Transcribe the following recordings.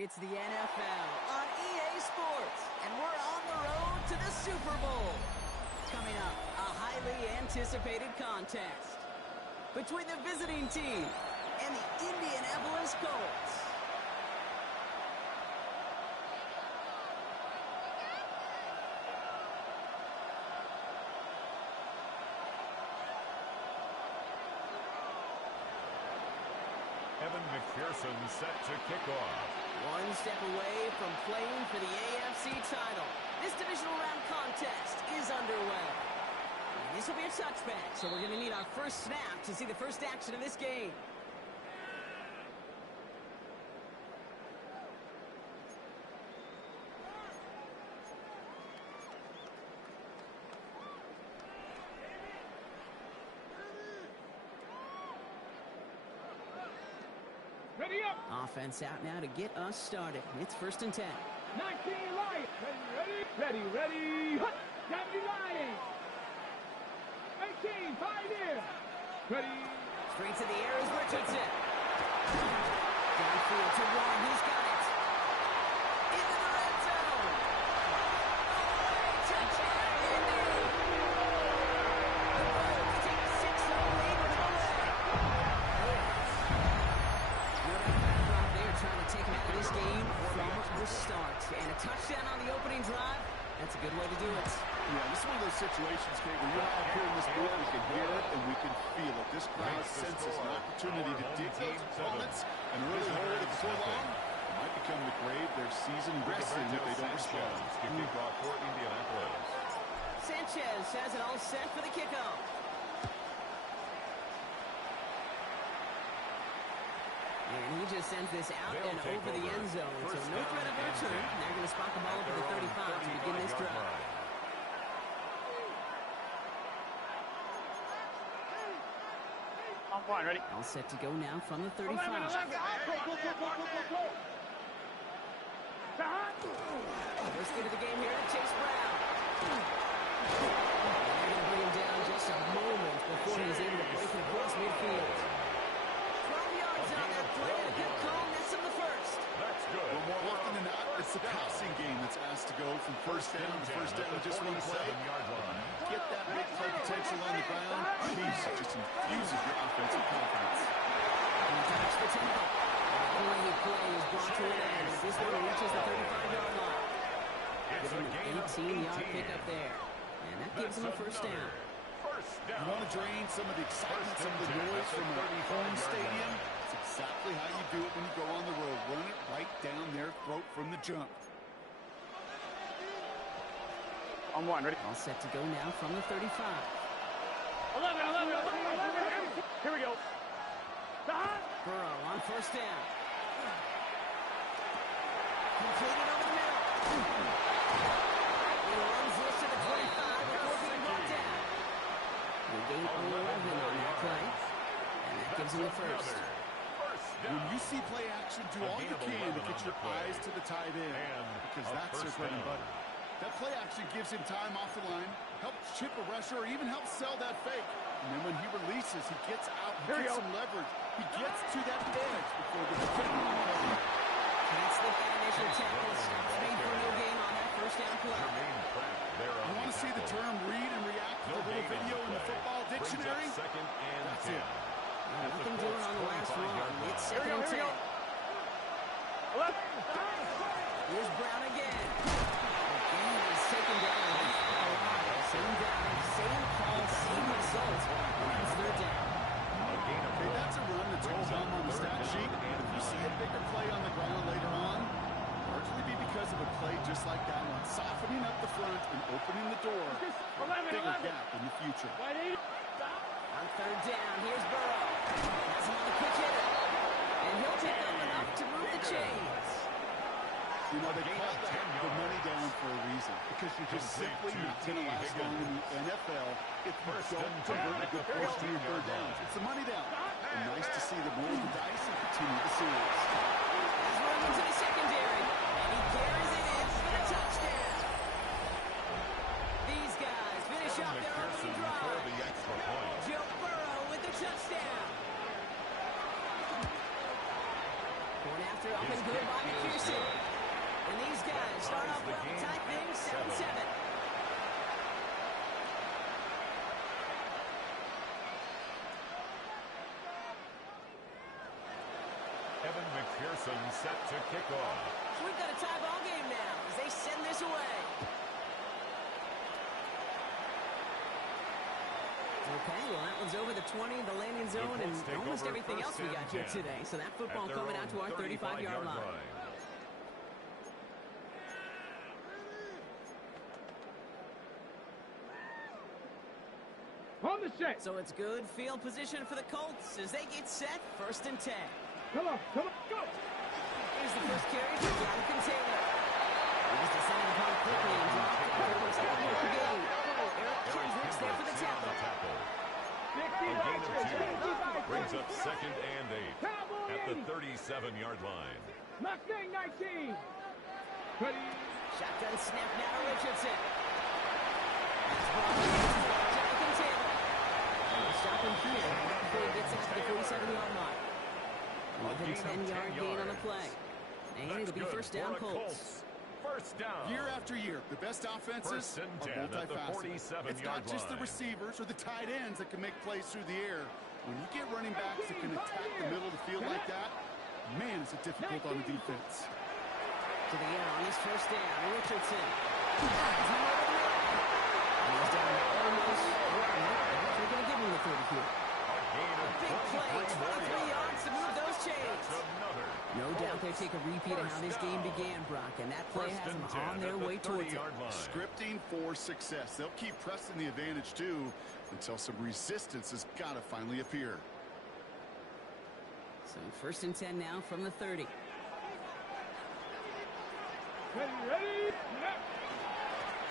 It's the NFL on EA Sports, and we're on the road to the Super Bowl. Coming up, a highly anticipated contest between the visiting team and the Indianapolis Colts. Evan McPherson set to kick off. One step away from playing for the AFC title. This divisional round contest is underway. And this will be a touchback, so we're going to need our first snap to see the first action of this game. Ready up. Offense out now to get us started. It's 1st and 10. 19 Lions. Ready. Hut. 70 Lions. 18 Pioneer. Ready. Straight to the air is Richardson. Downfield to Warren. He's got it. Into the red zone. Touchdown, Indy. The Colts take a 6-0 lead with the leg. They're trying to take him out of this game from the start. And a touchdown on the opening drive. That's a good way to do it. Yeah, this is one of those situations, Kate, where you're out here in this booth, we can hear it and we can feel it. This crowd senses an opportunity to dig those opponents and really hold it before long. It might become the grave their season wrestling if they don't respond. Kick off for Indianapolis. Sanchez has it all set for the kickoff. And he just sends this out and over the end zone. So no threat of a return. They're going to spot the ball up at the 35 to begin this drive. I'm fine, ready. All set to go now from the 35. Go. First get of the game here, Chase Brown. They're going to bring him down just a moment before he's able to break it across midfield. 12 yards on that play, and a good call, and that's him the first. That's good. Well, more often than not, it's the passing game that's asked to go from first down to first down with just one play. Get that big play potential on the ground. Jeez, it just infuses your offensive confidence. And touch the tempo. The play is brought to an end as this one reaches the 35-yard line. Gives him an 18-yard pickup there. And that gives him a first down. You want to drain some of the excitement, some of the noise from a home stadium? It's exactly how you do it when you go on the road. Run it right down their throat from the jump. I'm one, ready. All set to go now from the 35. 11. Here we go. Burrow on first down. Completed over the middle. He runs this to the 25 before being brought down. We gain 11 on that play, and that gives him the first. When you see play action, do all you can to get your eyes to the tight end, because that's their bread and butter. That play action gives him time off the line, helps chip a rusher, or even helps sell that fake. And then when he releases, he gets out, he gets some leverage. He gets to that edge before the defender can play. That's the initial tackle. Stops made for no gain on that first down play. You want to see the term read and react with a little video in the football dictionary? That's it. Nothing doing on the last run. It's 2nd and 10. 11. Here's Brown again. Again, he's taken down. Same down, same call, same result. And it's 3rd down. Okay, that's a run that's goes on the stat sheet. If you see a bigger play on the ground later on, largely be because of a play just like that one, softening up the front and opening the door for a bigger gap in the future. On 3rd down, here's Burrow. Has him on the quick hitter. And he'll pick up enough to move the chains. You know, they call that the money down for a reason, because you're just simply not going to last long in the NFL if you don't convert a good portion of your 3rd downs. It's the money down. And nice to see them roll the dice and continue the series. He's running to the secondary, and he carries it in for the touchdown. These guys finish up their opening drive. Joe Burrow with the touchdown. Going after up and good by McPherson. McPherson set to kick off. So we've got a tie ball game now as they send this away. Okay, well, that one's over the 20, the landing zone, and almost everything else we got here today. So that football coming out to our 35-yard line. On the set. So it's good field position for the Colts as they get set, 1st and 10. Come on, go. Here's the first carry for Jonathan Taylor. He was decided upon quickly and dropped after the game. Eric Kendricks there for the tackle. A gain of 2 brings up 2nd and 8 at the 37-yard line. Mustang 19. Ready. Shotgun snap now to Richardson. That's brought in by Jonathan Taylor. And we'll stop him here before he gets out to the 47-yard line. With a 10-yard gain on the play. And it'll be first down Colts. First down. Year after year, the best offenses are multifaceted. It's not just the receivers or the tight ends that can make plays through the air. When you get running backs that can attack the middle of the field like that, man, is it difficult on the defense. To the air on his first down, Richardson. And he's down to almost. They're going to give him the 30 here. A big play, 23 yards to move those chains. No doubt they take a repeat of how this game began, Brock, and that play has them on their way towards it. Scripting for success. They'll keep pressing the advantage, too, until some resistance has got to finally appear. So 1st and 10 now from the 30. Ready.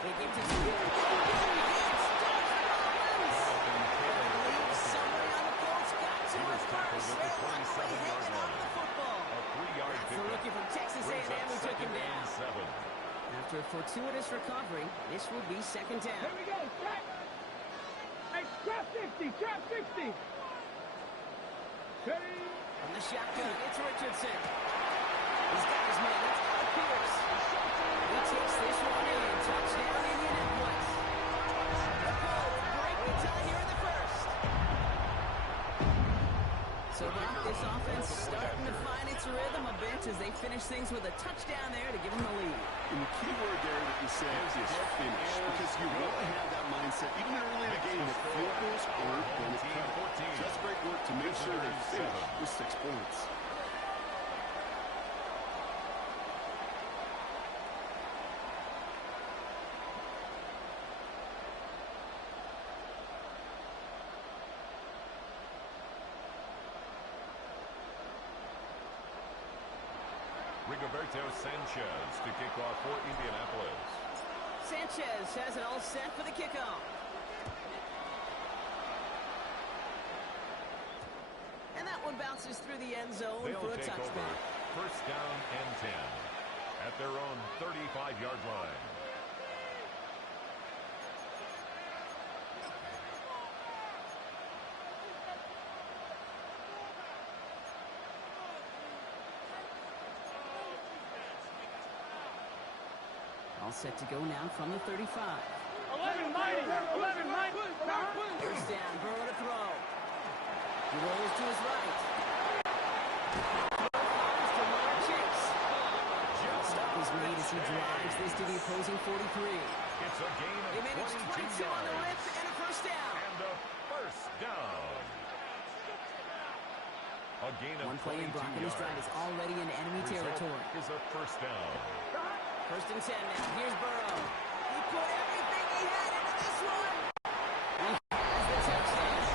They give to Taylor. Somebody on the Colts got to it first. They're luckily hanging on to the football. That's the rookie from Texas A&M who took him down. After a fortuitous recovery, this will be 2nd down. Here we go. Set. Hey, trap 60. Ready. From the shotgun, it's Richardson. He's got his man. That's Al Pierce. He takes this one in. Touchdown, Indianapolis. The Colts break the tie here in the first. So, Brock, this offense starting to find its rhythm a bit as they finish things with a touchdown there to give them the lead. And the key word there that you said is finish, because you want to have that mindset even early in the game that field goals aren't going to cut it. So that's great work to make sure they finish with 6 points. Rigoberto Sanchez to kick off for Indianapolis. Sanchez has it all set for the kickoff. And that one bounces through the end zone for a touchback. First down and 10 at their own 35-yard line. All set to go now from the 35. 11 mighty. First down, Burrow to throw. He rolls to his right. Stop is made as he drives this to the opposing 43. It's a gain of They managed 22 on the rip and a first down. And a first down. A gain of One play in Brock, and his drive is already in enemy territory. Is a first down. 1st and 10 now. Here's Burrow. He put everything he had into this one. And he has the touchdown.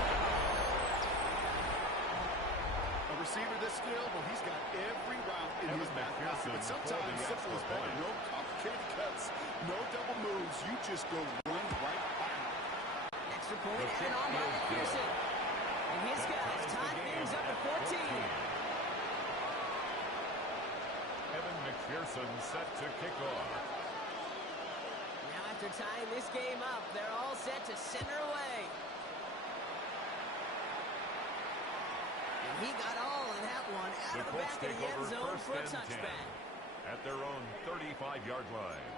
A receiver this skilled, well, he's got every route in his back pocket. But sometimes simple is better. No complicated cuts, no double moves. You just go run right by him. Extra point added on by McPherson. And his guys tie things up at 14. McPherson set to kick off. Now after tying this game up, they're all set to send her away. And he got all of that one out of the back of the end zone for a touchback. At their own 35-yard line.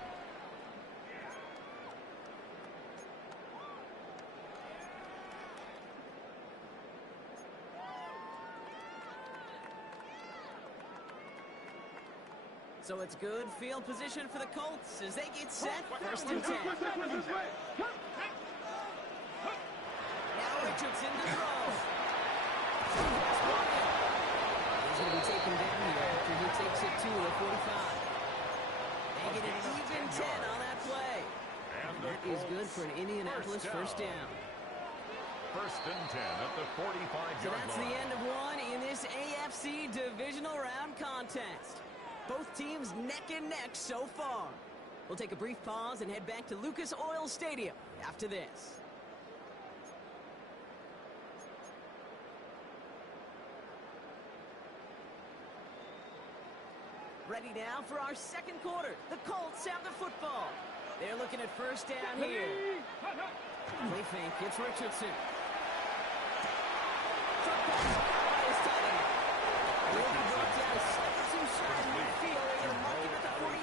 So it's good field position for the Colts as they get set. First and 10. Now Richardson to throw. He's going to be taken down here after he takes it to the 45. They get an even 10 on that play. That is good for an Indianapolis first down. First and 10 at the 45-yard So line. that's the end of one in this AFC divisional round contest. Both teams neck and neck so far. We'll take a brief pause and head back to Lucas Oil Stadium after this. Ready now for our second quarter. The Colts have the football. They're looking at first down here. Play fake. It's Richardson. Front pass by his tight end. Will be brought down slightly too shy in midfield. They're going to mark him at the 48.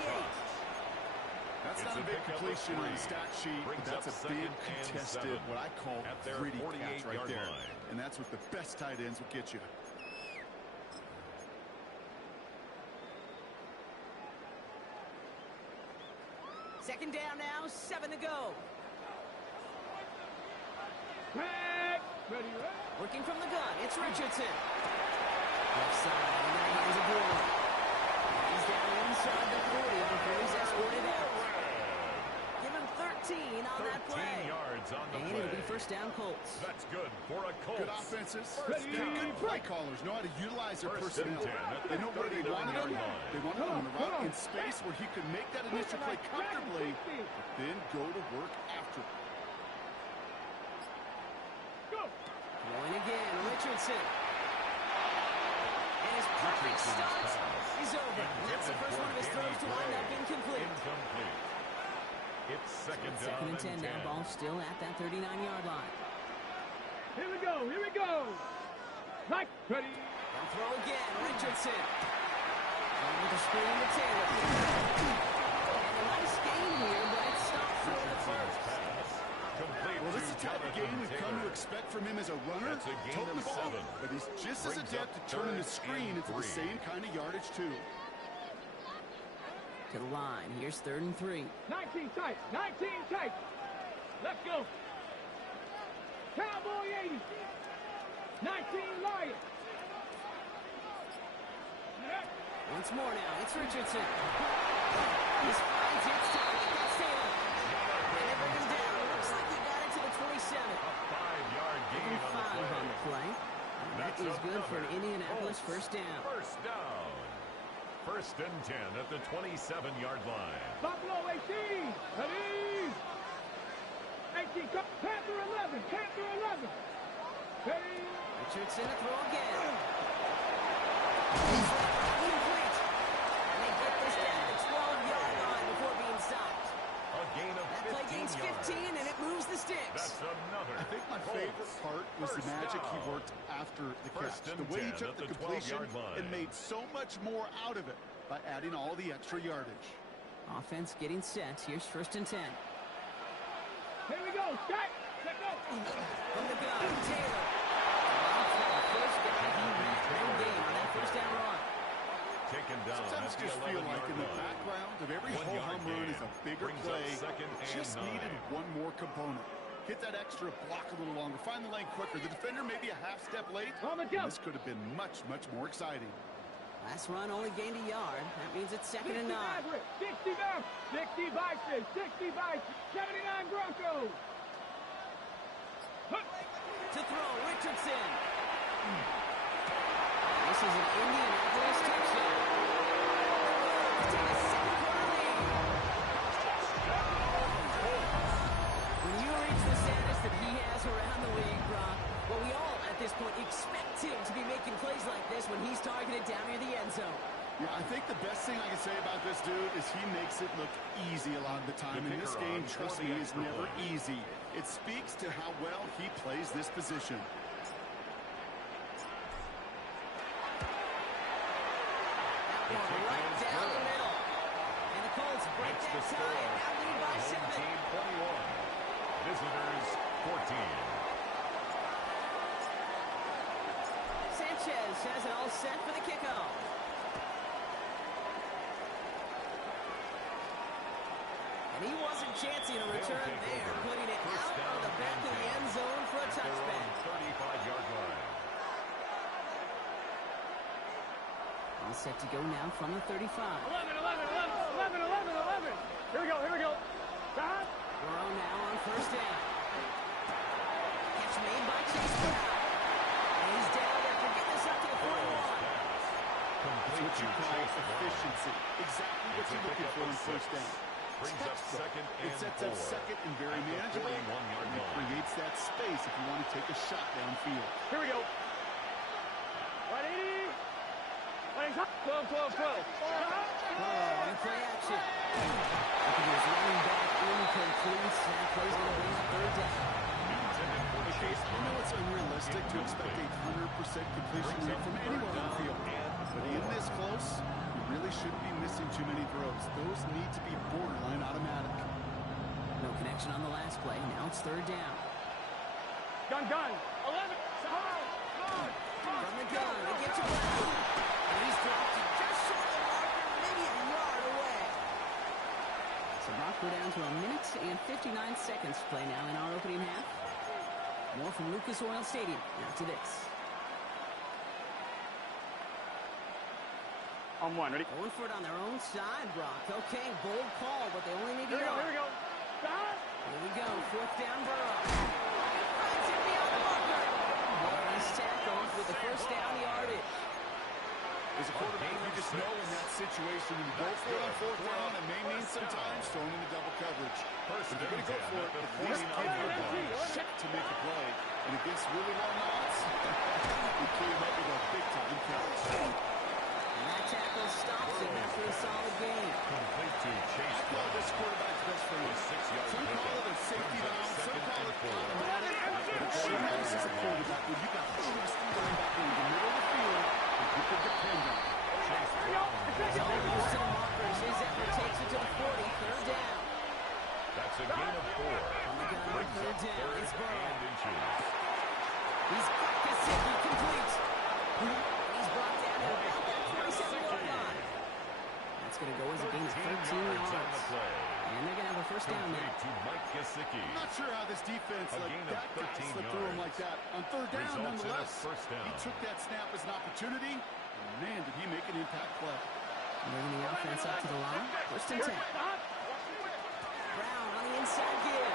That's not a big completion on the stat sheet, but that's a big contested, what I call gritty catch right there. And that's what the best tight ends will get you. Second down now, 7 to go. Working from the gun, it's Richardson. Left side, and then he has a ball. He's down inside the 40 before he's escorted out. Give him 13 on that play. 13 yards on the and play. it'll be first down Colts. That's good for a Colts. Good offenses. Good play callers know how to utilize their personnel. They know where they wanted him. They wanted him to run in space where he could make that initial play comfortably, but then go to work after. Going again, Richardson. And his perfect start is over. And that's the first one of his throws to wind up incomplete. It's second and 10 now. Ball still at that 39-yard line. Here we go. Here we go. Right. Ready. And throw again. Richardson. And with the screen to Taylor. And a nice gain here, but it's stopped for the first. Well, this is the type of game we've come to expect from him as a runner, toting the ball, but he's just as adept at turning the screen into the same kind of yardage, too. To the line. Here's 3rd and 3. 19 tight. 19 tight. Let's go. Cowboy 80. 19 Lion. Once more now. It's Richardson. He's finds its target. That's Taylor. And they bring him down. Looks like he got it to the 27. A 5-yard gain on the play. That is good for an Indianapolis first down. First down. First and 10 at the 27-yard line. Buffalo 18. Ready. 18. Panther 11. Panther 11. Ready. Richardson to throw again. He's complete. And they get this down to the 12-yard line before being stopped. A gain of 15 That play gains 15, and it moves the sticks. That's another. I think my favorite part was the magic he worked after the catch. The way he took the completion and made so much more out of it by adding all the extra yardage. Offense getting set. Here's 1st and 10. Here we go. Jack. Let's go. From the gun, Taylor. First down, he reached no gain on that first down run. Taken down. Sometimes just feel like in the background of every ho-hum run is a bigger play. Just needed one more component. Hit that extra block a little longer. Find the lane quicker. The defender may be a half step late. This could have been much, much more exciting. Last run only gained a yard. That means it's 2nd and 9. 60 Vikings. 60 Vikings. 79 Broncos. To throw, Richardson. This is an Indianapolis touchdown. Take a 7-quarter lead. When you reach the status that he has around the league, Brock, well, we all at this point expect him to be making plays like this when he's targeted down near the end zone. Yeah, I think the best thing I can say about this dude is he makes it look easy a lot of the time. And this game, trust me, is never easy. It speaks to how well he plays this position. Right down the middle. And the Colts break that tie and now lead by 7. Team 21. Visitors 14. Sanchez has it all set for the kickoff. chancing a return there, putting it out of the back of the end zone for a touchback. 35-yard line. All set to go now from the 35. 11. Here we go. Stop. Burrow now on first down. Catch made by Chase Brown. And he's down after getting this up to the 41. That's what you call efficiency. Exactly what you're looking for in first down. Brings up second and it sets 4. up second and very manageable. And it creates that space if you want to take a shot downfield. Here we go. 180. 12. Burrow on play action. Looking at his running back incomplete. That play's going to bring up third down. I know it's unrealistic to expect a 100% completion rate from anywhere on the field. But in this close, you really shouldn't be missing too many throws. Those need to be borderline automatic. No connection on the last play. Now it's third down. Gun. 11. From the gun, they get to Brown. And he's dropped just short of the marker, maybe a yard away. So Brock, we're down to a minute and 59 seconds to play now in our opening half. More from Lucas Oil Stadium. Now to this. On one, ready? Going for it on their own side, Brock. Okay, bold call, but they only need to Here we go. Stop. Here we go. Fourth down, Burrow. He finds it beyond the marker. Nice tackle with the first down yardage. As a quarterback, you just know in that situation when you go for it on fourth down, it may mean sometimes throwing into double coverage. If you're going to go for it, at least give your guy a shot to make a play. And against really long odds, he came up with a big-time catch. And that tackle stops him after a solid gain. Complete to Chase. I call this quarterback's best friend. Some call it a safety down, some call it automatic. But it sure matters as a quarterback when you got a trusty linebacker in the middle of the field that you can depend on. He's almost to the markers. His effort takes it to the 40. Third down. That's a gain of 4. On the gun on third down. It's Burrow. And inches. He's got Gesicki complete. He's brought down at about that 27-yard line. That's going to go as a gain of 13 yards. And they're going to have a first down now. To Mike Gesicki. I'm not sure how this defense A let gain of that guy 13 slip through him yards. like that. On third down, Results in a nonetheless, first down. he took that snap as an opportunity. And man, did he make an impact play. Moving the offense up to the line. First and 10. Brown on the inside gear.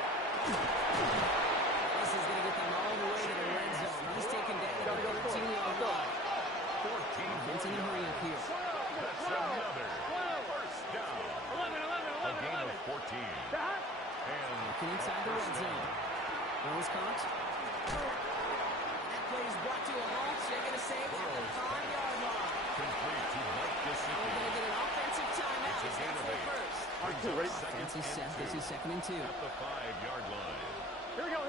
This is going to get them all the way to the red zone. He's taken down at the 13-yard line. 14 Offense in a hurry up here. That's another first down. 11. A gain of 14. And Looking inside the red zone. Burrow's caught. That play is brought to a halt. They're going to save it at the 5-yard line. complete to Mike We're Gesicki. going to get an offensive timeout. It's a gain of That's 8. their first. Offense is set. This is second and 2. At the 5-yard line. Here we go.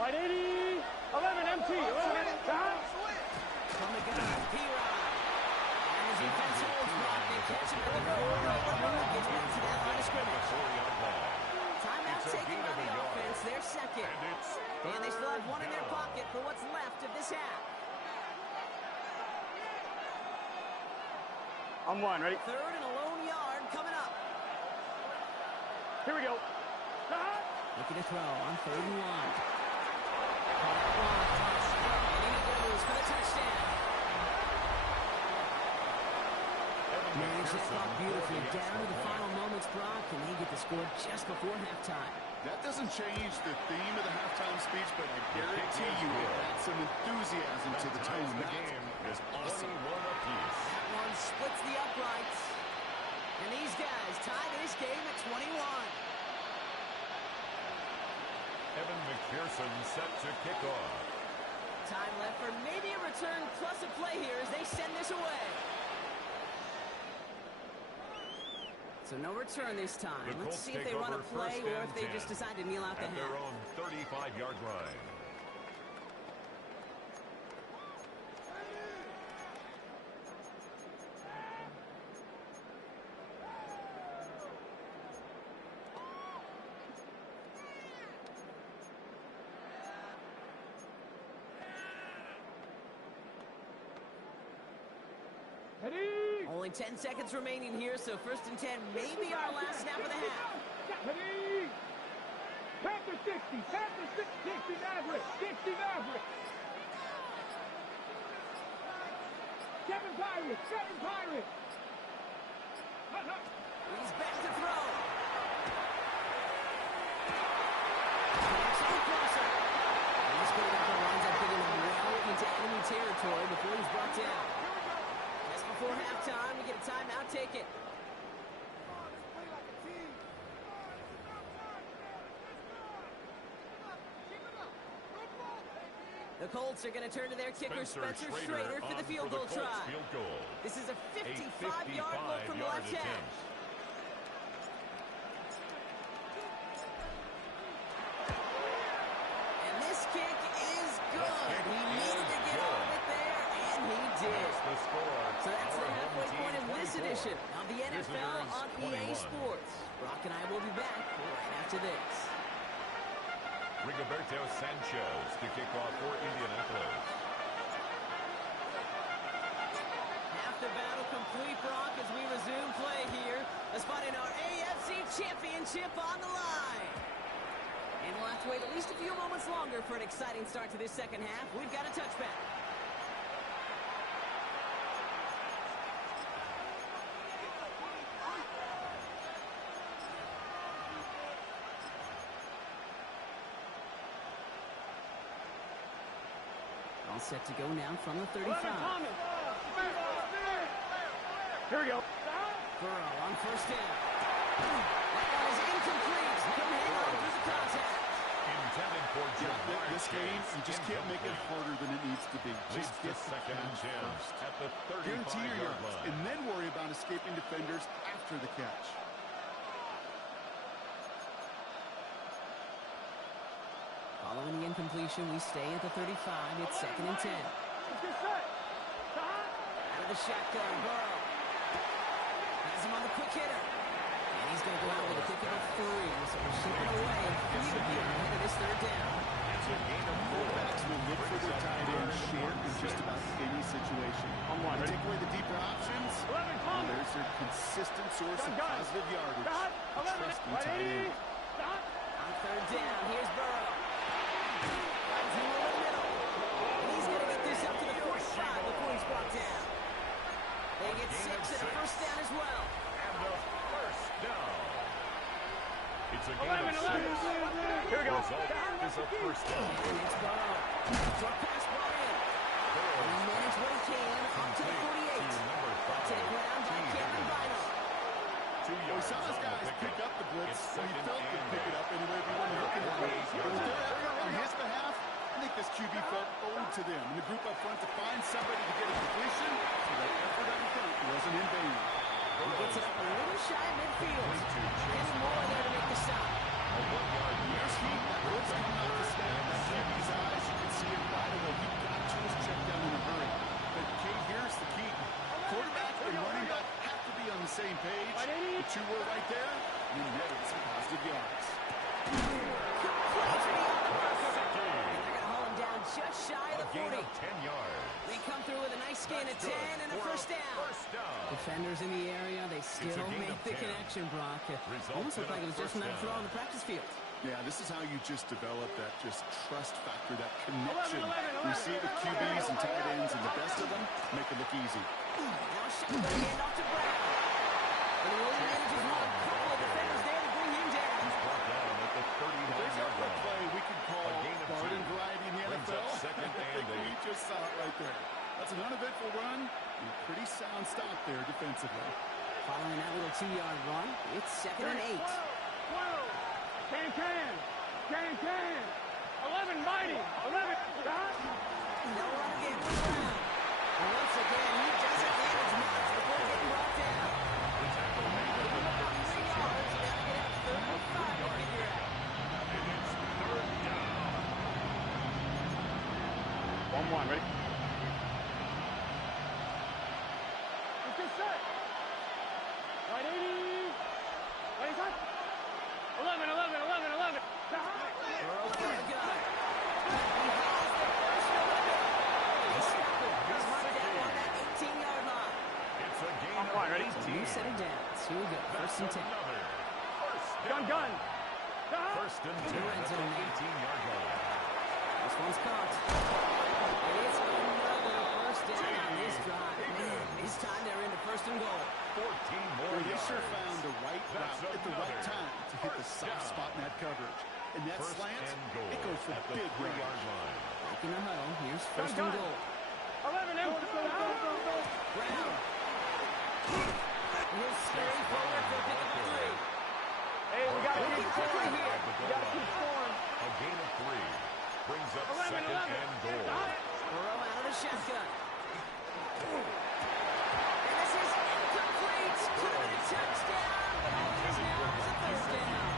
180. 11 empty. 11. Stop. From the gun, P-Rod. And his defense holds Brock. They catch him at the 4-yard line. Gets back to that line of scrimmage. 4-yard line. Timeout It's a taken gain by of the a yard. offense. They're second. And it's And they still have one in their down. pocket for what's left of this half. On one, ready? Third and a lone yard coming up. Here we go. Stop. Looking to throw on third and 1. Caught out wide. And in he goes for the touchdown. Managed that clock beautifully down to the final moments, Brock, and they get the score just before halftime. That doesn't change the theme of the halftime speech, but I guarantee you it adds some enthusiasm to the tone. The That game is awesome. 21 apiece. That one splits the uprights. And these guys tie this game at 21. Evan McPherson set to kick off. Time left for maybe a return plus a play here as they send this away. So no return this time. The Let's Colts see if take they run a over play first or and if they 10 just decide to kneel out the at their half. own 35-yard line. Ready. Only 10 seconds remaining here, so first and 10 may be our last snap of the half. Ready? Panther 60. Panther 60 Maverick. 60 Maverick. Kevin Pirate. Kevin Pirate. He's back to throw. He's going to winds up getting well into enemy territory before he's brought down. Just before halftime, we get a timeout. Take it. The Colts are going to turn to their kicker, Spencer Schrader, for the field goal try. This is a 55-yard goal from the left hash. And this kick is good. He needed to get on it there, and he did. So that's the halfway point of this edition of the NFL on EA Sports. Brock and I will be back right after this. Rigoberto Sanchez to kick off for Indianapolis. Half the battle complete, Brock, as we resume play here. A spot in our AFC Championship on the line. And we'll have to wait at least a few moments longer for an exciting start to this second half. We've got a touchback. All set to go now from the 35. Here we go. Burrow on first down. That one is incomplete. Couldn't hang on through the contact. Intended for this game, you just can't make it harder than it needs to be. Just get the second and 10 at the 35-yard guarantee your yards, line. and then worry about escaping defenders after the catch. Following the incompletion, we stay at the 35. It's second and 10. Out of the shotgun, Burrow. Has him on the quick hitter. And he's going to go out with a kick of a 3. So we're slipping away a field here ahead of this third down. It's a gain of 4. Quarterbacks will look for their tight end short in just about any situation. They take away the deeper options. Well, there's their consistent source of positive yardage. A trusty tight end. On third down, here's Burrow. Finds him over the middle. And he's going to get this up to the 45 before he's brought down. They get 6 and a first down as well. And the first down. It's a gain of 6. Here we go. Result is a first down. And it's Burrow. Short pass ball in. And he managed what he can up to the 48. To the ground by Cameron Vinyl. 2 We yards saw his on the guys pick pickup. up the blitz, It's so he second felt and could pick it up anyway if he wasn't looking for it. But with their effort on his behalf, I think this QB felt owed to them. And the group up front to find somebody to get a completion, so that effort on the front wasn't in vain. He gets it up a little shy midfield. Kenny Moore there to make the stop. A 1-yard Here's Heat, that blitz coming off the snap. That QB's eyes, you can see it right away. He got to his check down in a hurry. But Kate, here's the key. Quarterback and running back have to be on the same page. The two were right there. You netted some positive yards. Just shy of the 40. 10 yards. They come through with a nice gain of 10 and a first down. Defenders in the area, they still make the connection, Brock. Almost looked like it was just another throw on the practice field. Yeah, this is how you just develop that just trust factor, that connection. You see it with QBs and tight ends, and the best of them make it look easy. Now Shepard handoff to Brown. And he only manages one. A couple of defenders there to bring him down. He's brought down at the 39-yard line. Play we can call garden variety in the NFL. Second and 8. We just saw it right there. That's an uneventful run and a pretty sound stop there defensively. Following that little 2-yard run, it's second and 8. Can. 11 mighty. 11. Stop. No run again for Brown. And once again, he doesn't manage much before getting brought down. The tackle made at the About 3 yards, now get out 35 to figure out. And it's third down. 1-1, ready? It's just set. Right 80. Ready, cut. 11. Burrow for the gun. He has the first one. He's marked down on that 18-yard line. It's a gain of 18. You set it down. Here we go. First and 10. Another first down. Gun. First and 10 at the 18-yard line. This one's caught. It's another first down on this drive. Man, this time they're into first and goal. 14 more Well, they yards. sure found the right route at the right time to hit the soft spot in that coverage. And that First slant, and goal it goes for at the big 3-yard yards. line. Back in the huddle. Here's first and goal. 11 and go. Brown. He'll scurry forward for a pick up of 3. Hey, we got to keep Looking scoring forward here. here. We got to keep scoring. A gain of 3 brings up 11, second 11. and goal. Burrow out of the shotgun. And this is incomplete. Could have been a touchdown, but all it is now is a third down.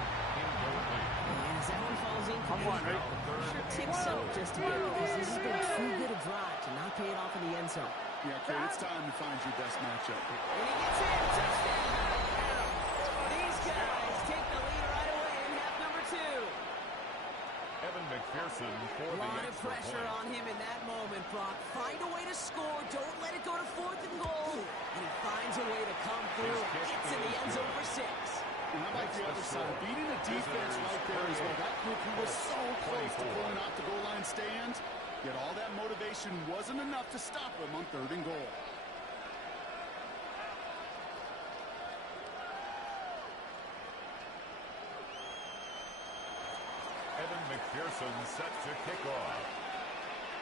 And as that one falls incomplete, sure ticks up just a bit because this has been too good a drive to not pay it off in the end zone. Yeah, Kate, it's time to find your best matchup. And he gets in. Touchdown. These guys take the lead right away in half number 2. Evan McPherson for A the lot of extra pressure point. on him in that moment, Brock. Find a way to score. Don't let it go to 4th and goal. And he finds a way to come through and gets in the end zone for 6. And how about the other side? Beating the defense right there as well. That group who was so close to pulling off the goal line stand, yet all that motivation wasn't enough to stop them on 3rd and goal. Evan McPherson set to kick off.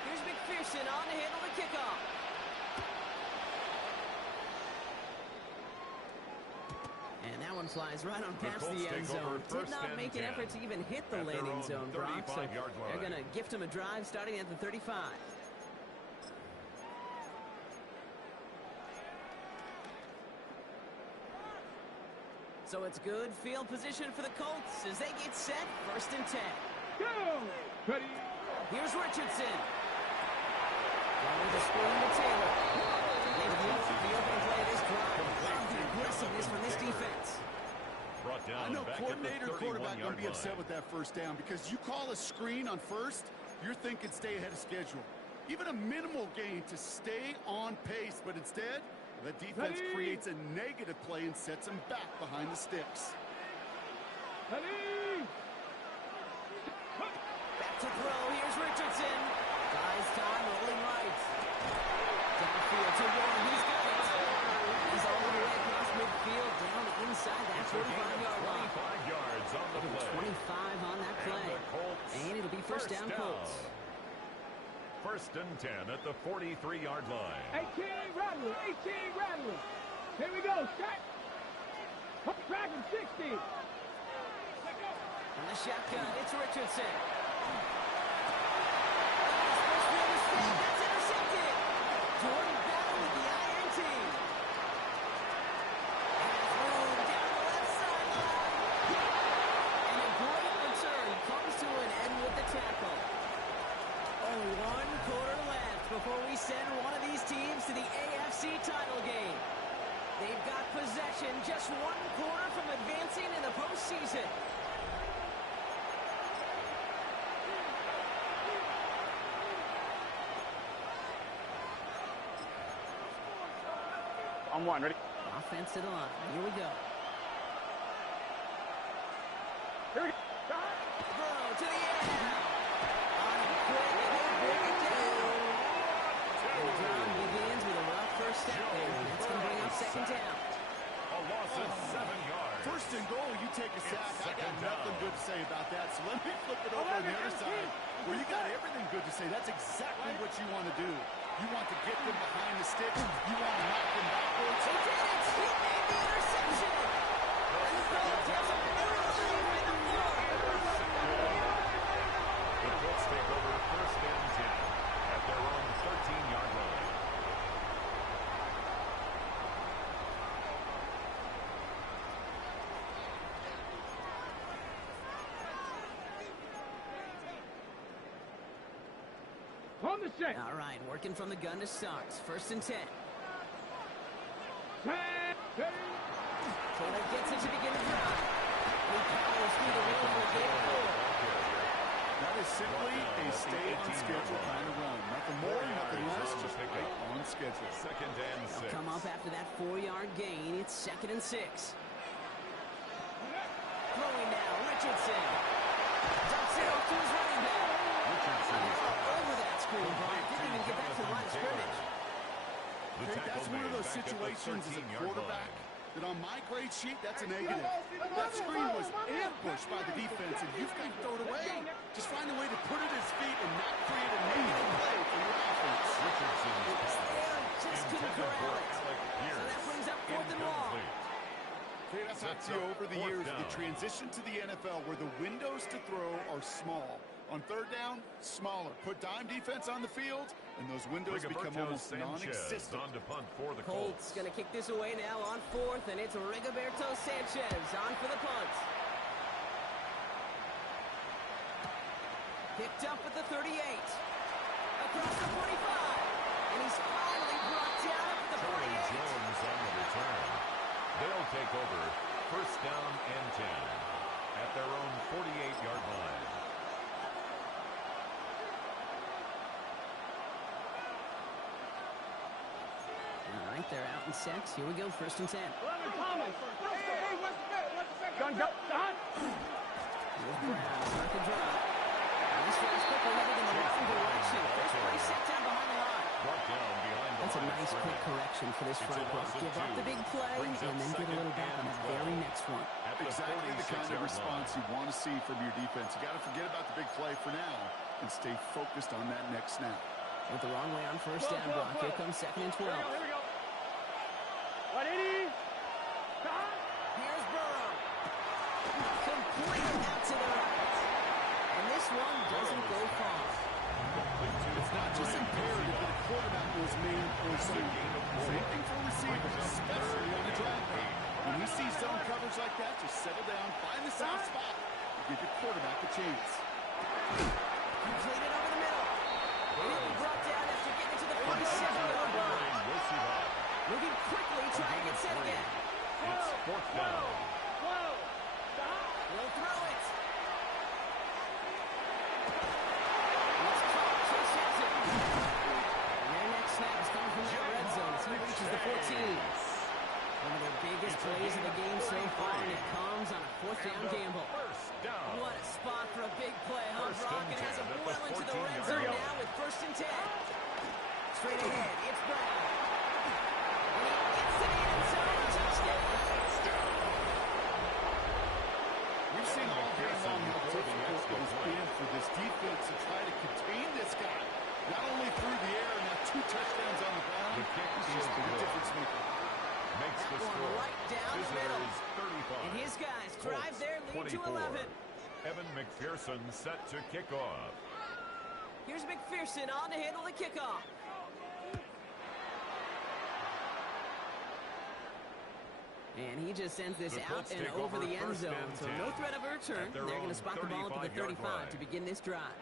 Here's McPherson on to handle the kickoff. And that one flies right on past Colts the end take over zone. Did first not and make an 10 effort to even hit the at their landing own zone, Brock. So 35-yard line. they're going to gift him a drive starting at the 35. So it's good field position for the Colts as they get set. First and 10. Go. Ready. Here's Richardson. Going to screen to Taylor. They've moved the opening play of this drive. Love the aggressiveness from this defense. Brought down I know back coordinator, at the quarterback going to be 31-yard upset line. with that first down because you call a screen on first, you're thinking stay ahead of schedule. Even a minimal gain to stay on pace, but instead, the defense creates a negative play and sets them back behind the sticks. Ready. Back to throw. Here's Richardson. Guys, time rolling right. Downfield to Warren. He's got it. He's all the way across midfield, down inside that 45-yard line. 25 yards on the play. 25 on that play. And the Colts And it'll be first down Colts. First and 10 at the 43-yard line. 18 Rattler. Here we go. Set. Dragon 60. On the shotgun, it's Richardson. That's intercepted. Jordan Bell with the INT. And thrown down the left sideline. And a great return comes to an end with the tackle. Only 1 quarter left before we send one of these teams to the AFC title game. They've got possession just 1 quarter from advancing in the postseason. On 1. Ready. Offense to the line. Here we go. Here we go. Burrow to the air. On him quick, and he'll bring it down. And the drive begins with a rough first step there. That's going to bring up second down. A loss of 7 yards. First and goal, you take a sack. I got nothing good to say about that. So let me flip it over on the other side where you got everything good to say. That's exactly what you want to do. You want to get them behind the sticks. You want to knock them backwards. He did it! He made the interception! And the Colts have a early win on the board. The Colts take over first and 10 at their own 13-yard line. On the set. All right, working from the gun to start. First and 10. 10. Ready. Taylor gets it to begin the drive. He powers through the middle for a gain of 4. That is simply a stay on schedule kind of run. Nothing more, nothing less, just right on schedule. Second and 6. They'll come up after that 4-yard gain. It's second and 6. Throwing Richardson. Dumps it off to his running back. Over that screen, Brian. Didn't even get back to the line of scrimmage. That's one of those situations as a quarterback that on my grade sheet, that's a negative. That screen was ambushed by the defense, and you've got to throw it away. Just find a way to put it at his feet and not create a negative play for your offense. Richardson It's there, just couldn't corral it. So that brings up 4th and long. Okay, that's not to you over the years, the transition to the NFL where the windows to throw are small. On 3rd down, smaller. Put dime defense on the field, and those windows become almost non-existent. On to punt for the Colts going to kick this away now on 4th, and it's Rigoberto Sanchez on for the punt. Picked up at the 38. Across the 45. And he's finally brought down at the 48. Jones on the return. They'll take over 1st down and 10 at their own 48-yard line. All right, they're out and set. Here we go, 1st and 10. Gun, go, Don. With Brown, start the drive. And this one's quickly headed in the wrong direction. First play set down behind the line. Brought down behind the That's a line of nice quick scrimmage. correction for this front row. Give up the big play and then get a little back on the very next one. At the Exactly the kind of 46-yard response line. you want to see from your defense. You got to forget about the big play for now and stay focused on that next snap. With the wrong way on 1st down block. Here comes 2nd and 12. Here we go. 180. Here's Burrow. Complete out to the right. And this one doesn't go far. It's not just imperative that a quarterback knows main or zone. Same thing for receivers, especially on the drag back. When you see zone coverage like that, just settle down, find the soft spot, and give your quarterback a chance. Completed over the middle. He'll be brought down after getting to the 47-yard line. Moving quickly, trying to get set again. It's 4th down. He'll throw it. It's caught. Chase has it. And their next snap is coming from that red zone as he reaches the 14. One of their biggest plays of the game so far, and it comes on a 4th down gamble. First down. What a spot for a big play, huh, First Brock? and It has 10 him at the well into the red 14-yard zone line. now with 1st and 10. Straight ahead, it's Brown. And he gets to the end zone. Touchdown. We've seen all game long how difficult it has been for this defense to try to contain this guy. Not only through the air, now 2 touchdowns on the ground. The kick He's is been a good. difference maker. Makes the That one score. right down the middle. Visitors 35. And his guys drive their lead to 24. 11. Evan McPherson set to kick off. Here's McPherson on to handle the kickoff. And he just sends this The out Colts and take over over the end 1st zone. and So 10 no threat of a return. at their They're going own to spot the ball at the 35-yard 35 line. to begin this drive.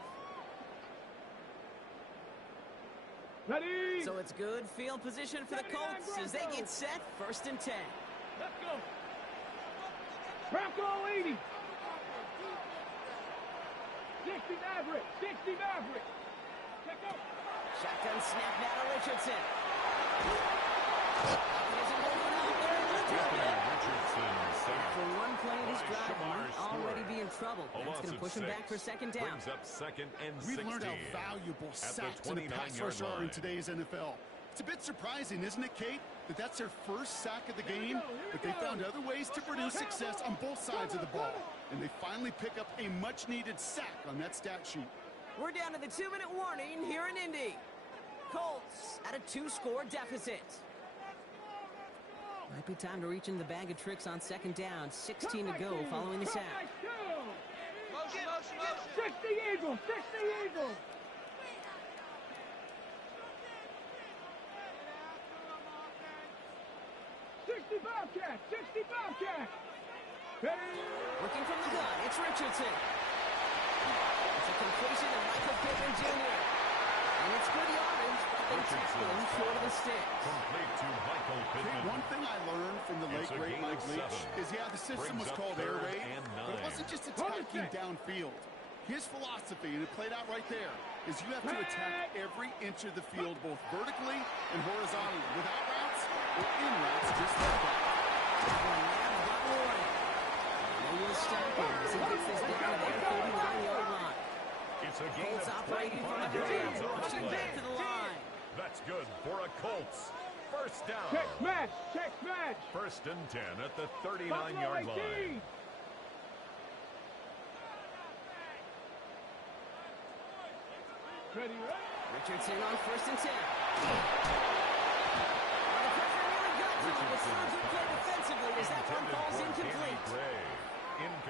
Ready. So it's good field position for the Colts as they get set. 1st and 10. Let's go. Bronco 80. 60 Maverick. 60 Maverick. Check out. Shotgun snap now to Richardson. Richardson sacked. For one play, this by drive Shamar might already Stewart. be in trouble. A That's loss going to of push him 6 back for 2nd down. Brings up 2nd and 16. We've learned how valuable at the sacks and the pass 29-yard rush are in line. today's NFL. It's a bit surprising, isn't it, Kate, that that's their first sack of the game, but they found other ways to produce success on both sides of the ball, and they finally pick up a much-needed sack on that stat sheet. We're down to the 2-minute warning here in Indy. Colts at a 2-score deficit. Might be time to reach in the bag of tricks on 2nd down. 16 to go following the sack. 60 Eagles. 60 Eagles. 60 Bobcat. 60 Bobcat. Ready. Working from the gun, it's Richardson. It's a completion to Michael Pittman Jr. And it's good yardage, but they tackle him short of the sticks. Complete to Michael Hey, Pittman. one thing I learned from the late, It's a great gain of Mike Leach 7. is, the system Brings was up called air 3rd raid, and but it 9. wasn't just attacking downfield. His philosophy, and it played out right there, is you have to attack every inch of the field, both vertically and horizontally, without routes or in routes, just like that. No to stop him as he gets this down to their 39-yard line. It's a gain Colts of operating from the 25 yards hurry, on the rushing play. back to the line. That's good for a Colts. First down. Check smash. Check smash. First and 10 at the Buffalo 39-yard 18. line. Ready, ready. Richardson on first and 10. Well, the pressure really got to him, but still good play defensively as that one falls incomplete.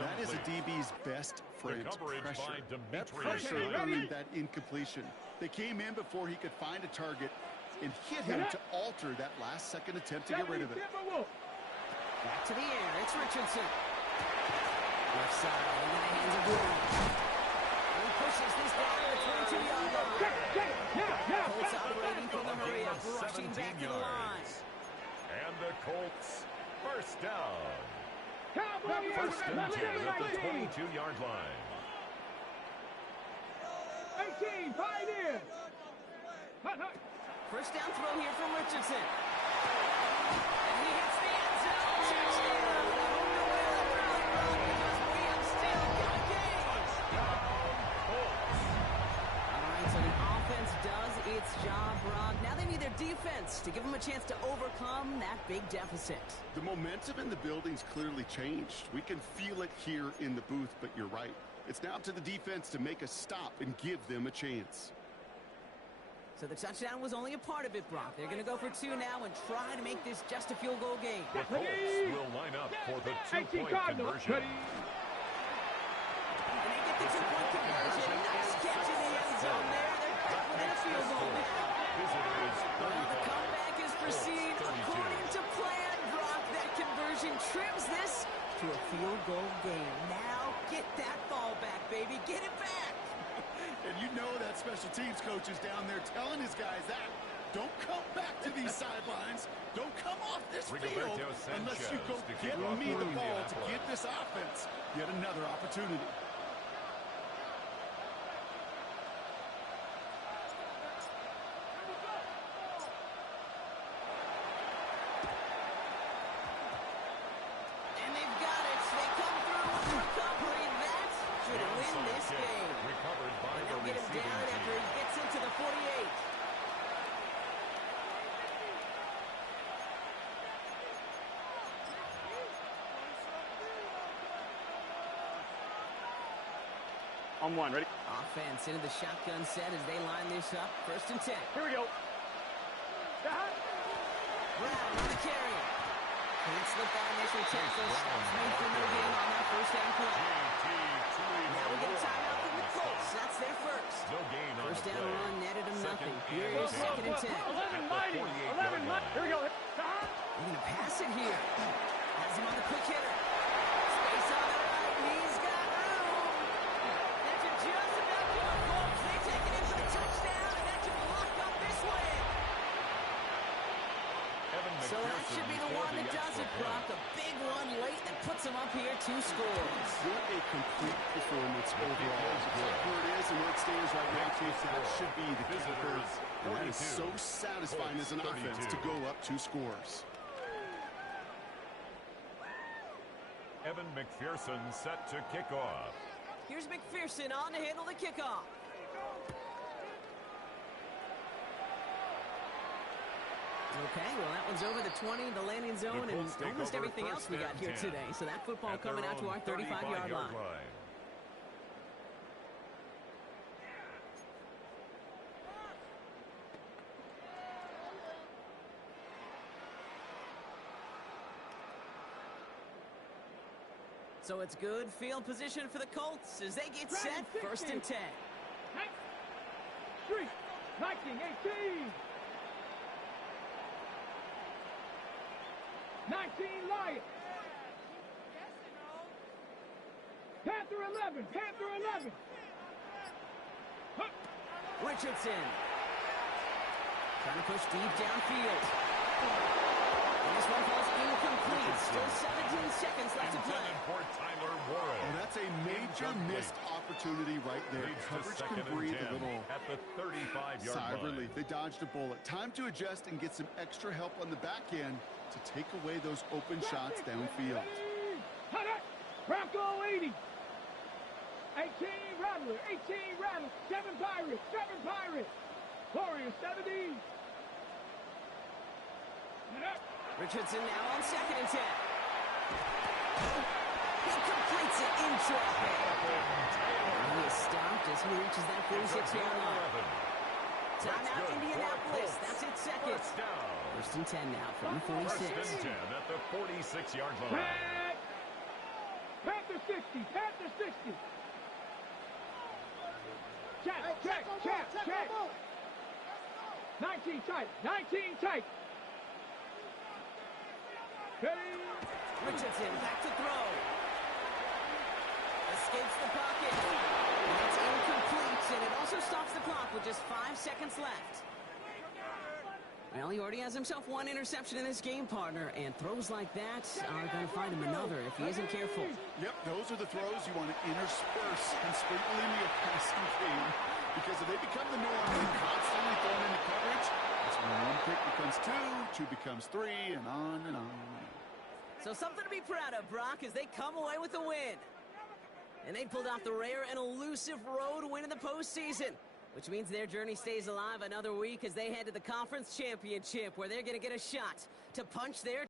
That is a DB's best friend, pressure. That pressure earned that incompletion. They came in before he could find a target and hit him to alter that last-second attempt to get rid of it. Back to the air, it's Richardson. Left side, into the hands of gooo. And he pushes this down to the 22-yard line. Colts operating from the hurry up, rushing back to the line. And the Colts, first down. First and 10 at the 22-yard line. 18, fight in. First down throw here from Richardson. And he hits the end zone. Touchdown. I don't know where that really run because we have still got games. All right, so the offense does its job, Rob. Now they need their defense to give them a chance to overcome that big deficit. The momentum in the building's clearly changed. We can feel it here in the booth, but you're right. It's now to the defense to make a stop and give them a chance. So the touchdown was only a part of it, Brock. They're going to go for two now and try to make this just a field goal game. The Colts will line up for the two-point conversion. And they get the two-point conversion. Nice catch in the end zone there. They're back within a field goal now. Well, the comeback is proceeding according to plan, Brock. That conversion trims this to a field goal game. Now get that ball back, baby. Get it back. And you know that special teams coach is down there telling his guys that. Don't come back to these sidelines. Don't come off this field unless you go get me the ball to give this offense yet another opportunity. And they've got it. They come through with recovery. That should win this game. Recovered by And the they'll get him receiving down after team. he gets into the 48. On one, ready? Offense into the shotgun set as they line this up. First and 10. Here we go. Brown on the carry. Can't slip that initial tackle. Stops made for no gain on that first down play. Now we get a timeout from the Colts. That's their first. No gain on First the down play. run netted them nothing. Second Here and is second and 10. 11 mighty. 11 mighty. Here we go. They're going to pass it here. Has him on the quick hitter. Space on the right. He's got room. That should just about do it, folks. They take it in for the touchdown, and that should lock up this win. So that should be the one that does it, Brock. A big one late that puts them up here 2 scores. What a complete performance overall. Where it is and where it stands right now, Chief, that should be the kicker. And that is so satisfying as an offense to go up 2 scores. Evan McPherson set to kick off. Here's McPherson on to handle the kickoff. Okay, well, that one's over the 20, the landing zone, and almost everything else we got here today. So that football coming out to our 35-yard line. So it's good field position for the Colts as they get set. First and 10. Street, 1918. 19 Lions. Panther 11. Panther 11. Richardson. Trying to push deep downfield. And this one falls incomplete. Still 17 seconds left to play. And that's a major missed opportunity right there. Coverage can breathe a little at the 35-yard sigh of line. relief. They dodged a bullet. Time to adjust and get some extra help on the back end to take away those open shots downfield. Bronco 80. 18 Rattler, 18 Rattler, 7 Pirates, 7 Pirates. Warriors 70. Richardson now on 2nd and 10. He completes it in traffic. And he is stopped as he reaches that 46-yard line. Timeout Indianapolis. That's its second. First and 10 now from the 46. First and 10 at the 46-yard line. Panther 60, Panther 60. Check. 19 tight, 19 tight. Richardson back to throw. Escapes the pocket. And that's incomplete, and it also stops the clock with just 5 seconds left. Well, he already has himself one interception in this game, partner, and throws like that are going to find him another if he isn't careful. Yep, those are the throws you want to intersperse and sprinkle in your passing game, because if they become the norm and constantly thrown into coverage, that's when one pick becomes two becomes three, and on and on. So something to be proud of, Brock, as they come away with a win. And they pulled off the rare and elusive road win in the postseason, which means their journey stays alive another week as they head to the conference championship, where they're going to get a shot to punch their